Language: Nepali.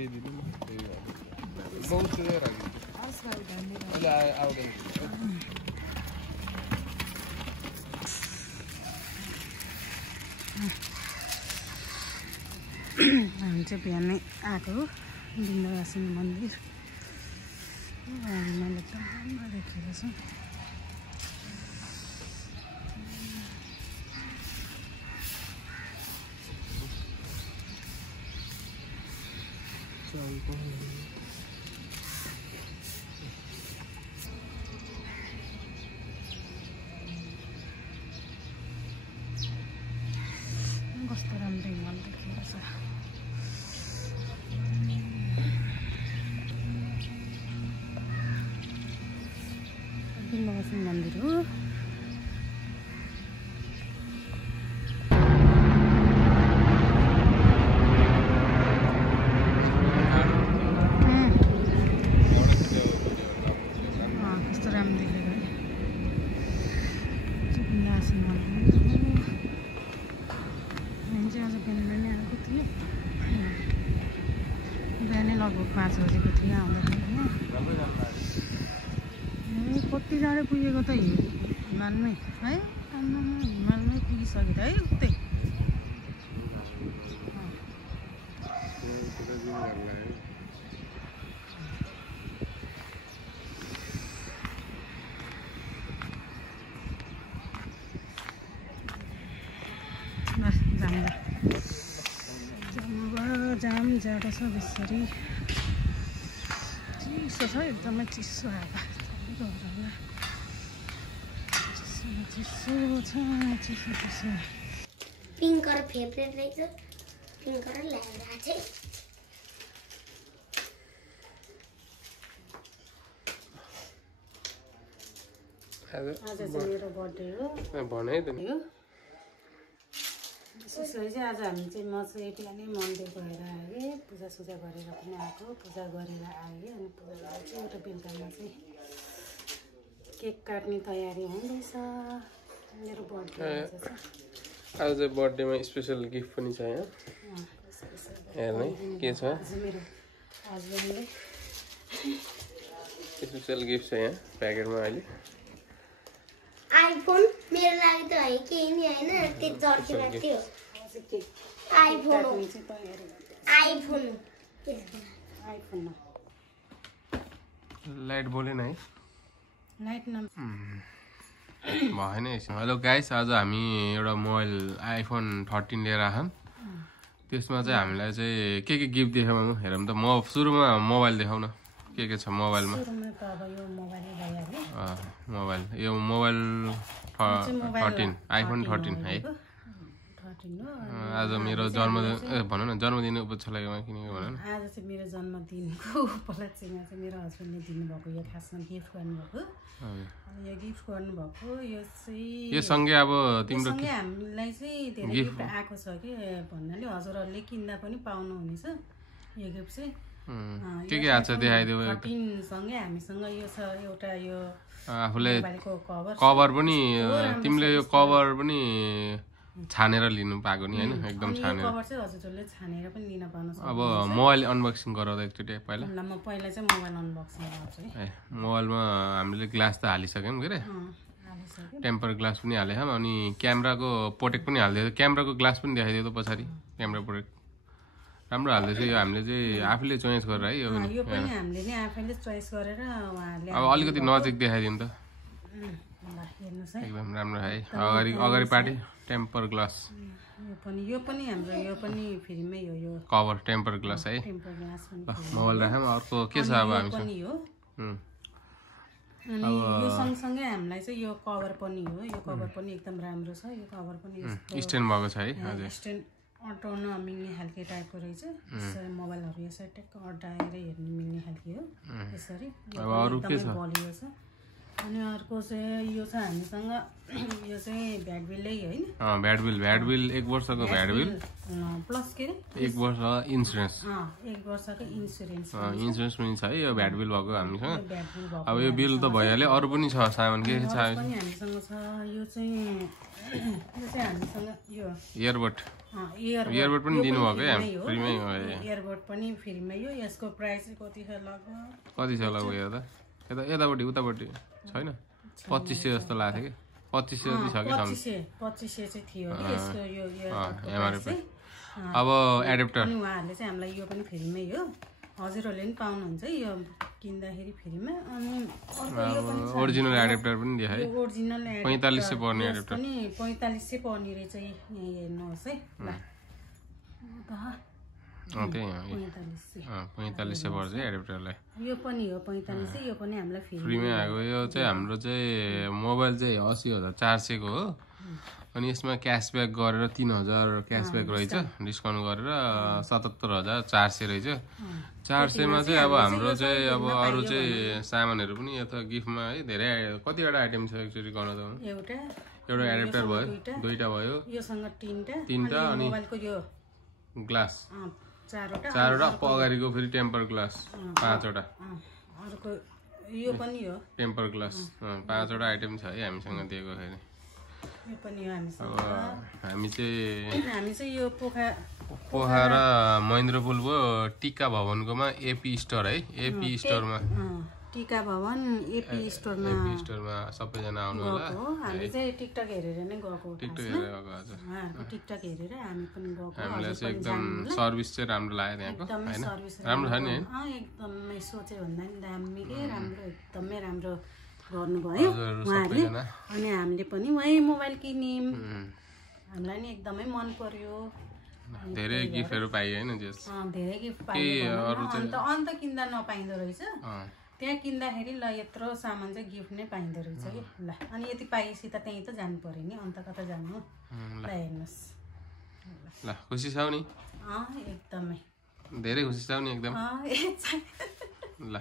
केही दिनु बहुत अहिले आउँदैन हामी चाहिँ बिहानै आएको विन्ध्यवासिनी मन्दिर मैले एकदम राम्रो देखेको छु कस्तो राम्रो हिमाल देखेको छ विन्ध्यवासिनी मन्दिर हो कस्तो राम्रो देखेको है विन्ध्यवासिनी मन्दिर हामी चाहिँ आज बिहान आएको थिएँ बिहानै लगभग 5 बजेको थियो आउँदाखेरि होइन कति जाडो पुगेको त हिमालमै है हिमालमै पुगिसक्यो त है उतै जाम जाडो छ बेसरी चिसो छ एकदमै चिसो हावा चिसो छ चिसो पिङ्क कलर फेभरेट रहेछ पिङ्क कलर ल्याएर चाहिँ आज चाहिँ मेरो बर्थडे हो भने त नि विशेष गरी चाहिँ आज हामी चाहिँ म चाहिँ बिहानै मन्दिर गएर आएँ पूजासुजा गरेर पनि आएको पूजा गरेर आएँ अनि पूजा गरेर चाहिँ एउटा बेलुकामा चाहिँ केक काट्ने तयारी हुँदैछ मेरो बर्थडे आज चाहिँ बर्थडेमा स्पेसल गिफ्ट पनि छ यहाँ हेर्नु के छ मेरो हस्बेन्डले स्पेसल गिफ्ट छ यहाँ प्याकेटमा अहिले आइफोन मेरो लागि त है केही नि हैन त्यो जर्सीमा थियो आइफोन आइफोन आइफोन लाइट बोलेन है लाइट भएन यसमा हेलो गाइस आज हामी एउटा मोबाइल आइफोन 13 लिएर आएछौँ त्यसमा चाहिँ हामीलाई चाहिँ के गिफ्ट देखाउँ हेरौँ त म सुरुमा मोबाइल देखाउँ न के छ मोबाइलमा मोबाइल यो मोबाइल 13 आइफोन 13 है आज मेरो जन्मदिन भनौँ न जन्मदिन उपलक्ष्यमा किनेको भनौँ न आज चाहिँ मेरो जन्मदिनको उपलक्ष्यमा चाहिँ मेरो हस्बेन्डले दिनुभएको यो खासमा गिफ्ट गर्नुभएको यो गिफ्ट गर्नुभएको यो चाहिँ यो सँगै अब तिम्रो सँगै हामीलाई चाहिँ धेरै गिफ्ट आएको छ कि भन्नाले हजुरहरूले किन्दा पनि पाउनुहुनेछ यो गिफ्ट चाहिँ के आछ देखाइदेऊ सँगै हामीसँग यो छ एउटा यो आफूले कभर पनि तिमीले यो कभर पनि छानेर लिनु पाएको नि हैन एकदम छानेर कभर चाहिँ हजुरले छानेर पनि लिन पाउनु सक्नुहुन्छ अब मोबाइल अनबक्सिङ गराउँदा एकचोटि पहिला ल म पहिला चाहिँ मोबाइल अनबक्सिङ गर्छु है मोबाइलमा हामीले ग्लास त हालिसक्यौँ के रे टेम्पर ग्लास पनि हालेछौँ अनि क्यामेराको प्रोटेक्ट पनि हालिदियो क्यामेराको ग्लास पनि देखाइदियो त पछाडि क्यामेरा प्रोटेक्ट राम्रो हाल्दैछ यो हामीले चाहिँ आफूले चोइस गरेर है यो पनि हामीले नै आफैले चोइस गरेर उहाँहरूले अब अलिकति नजिक देखाइदिनु त हेर्नुस् है एकदम राम्रो है अगाडि पार्टी टेम्पर ग्लास यो पनि हाम्रो यो पनि फ्रीमै हो यो कभर टेम्पर ग्लास है टेम्पर ग्लास पनि मोबाइल राखौँ अर्को के छ अब हामीसँग अनि यो सँगसँगै हामीलाई चाहिँ यो कभर पनि हो यो कभर पनि एकदम राम्रो छ यो कभर पनि स्ट्यान्ड भएको छ है हजुर स्ट्यान्ड अटाउन मिल्ने खालको टाइपको रहेछ यसरी मोबाइलहरू यसरी ट्याक्क अड्डाएर हेर्नु मिल्ने खालको हो यसरी अब अरु के छ बलियो छ अनि अर्को चाहिँ यो चाहिँ हामीसँग यो चाहिँ भ्याट बिलै होइन भ्याट बिल 1 वर्षको भ्याट बिल प्लस के अरे 1 वर्ष इन्सुरेन्स 1 वर्षको इन्सुरेन्स इन्सुरेन्स पनि छ है यो भ्याट बिल भएको हामीसँग भ्याट बिल भएको अब यो बिल त भइहाल्यो अरू पनि छ सामान के छ पनि हामीसँग छ यो चाहिँ हामीसँग यो इयरबड इयरबड पनि दिनुभएको है फ्रीमै हो इयरबड पनि फ्रीमै हो यसको प्राइस चाहिँ कति छ लगभग कति छ लगभग यो त यतापट्टि उतापट्टि छैन 2500 जस्तो लाग्थ्यो कि 2500 जति छ कि 2500 चाहिँ थियो कि यसको यो एमआरपी अब एडाप्टर अनि उहाँहरूले चाहिँ हामीलाई यो पनि फ्रीमै हो हजुरहरूले पनि पाउनुहुन्छ यो किन्दाखेरि फ्रीमा अनि अर्को यो पनि छ ओरिजिनल एडाप्टर पनि दिए है ओरिजिनल 4500 पर्ने एडाप्टर पनि 4500 पर्ने रहेछ यहाँ हेर्नुहोस् है ल त्यही हो 4500 पर्छ एडाप्टरलाई यो पनि हो 4500 यो पनि हामीलाई फ्रीमै आएको यो चाहिँ हाम्रो चाहिँ मोबाइल चाहिँ 80,400 को हो अनि यसमा क्यासब्याक गरेर 3000 क्यासब्याक रहेछ डिस्काउन्ट गरेर 77,400 रहेछ 400 मा चाहिँ अब हाम्रो चाहिँ अब अरू चाहिँ सामानहरू पनि यो त गिफ्टमा है धेरै कतिवटा आइटम छ एक्चुअली गर्न त एउटा एडाप्टर भयो दुईटा भयो योसँग तीनटा अनि मोबाइलको यो ग्लास चारवटा अगाडिको फेरि टेम्पर ग्लास 5वटा अर्को यो पनि हो टेम्पर ग्लास 5वटा आइटम छ है हामीसँग दिएको फेरि यो पनि हो हामीसँग हामी चाहिँ यो पोखरा महेन्द्र पुल भयो टिका भवनकोमा एपी स्टोर है एपी स्टोरमा टिका भवन एपी स्टोरमा सबैजना आउनु होला हामी चाहिँ टिकटक हेरेर नै गएको टिकटक हेरेर गएको हजुर टिकटक हेरेर हामी पनि गएको हामीलाई चाहिँ एकदम सर्भिस चाहिँ राम्रो लाग्यो त्यहाँको हैन राम्रो छ नि एकदमै सोचे भन्दा नि दामी के राम्रो एकदमै राम्रो गर्नुभयो उहाँहरूले अनि हामीले पनि वही मोबाइल किन्यौँ हामीलाई नि एकदमै मन पर्यो धेरै गिफ्टहरू पाइयो हैन जस धेरै गिफ्ट पाइयो अन्त किन्दा नपाइँदो रहेछ त्यहाँ किन्दाखेरि ल यत्रो सामान चाहिँ गिफ्ट नै पाइँदो रहेछ कि ल अनि यति पाएपछि त त्यहीँ त जानु पर्यो नि अन्त कता जानु ल हेर्नुहोस् ल खुसी छौ नि एकदमै धेरै खुसी छौ नि एकदम ल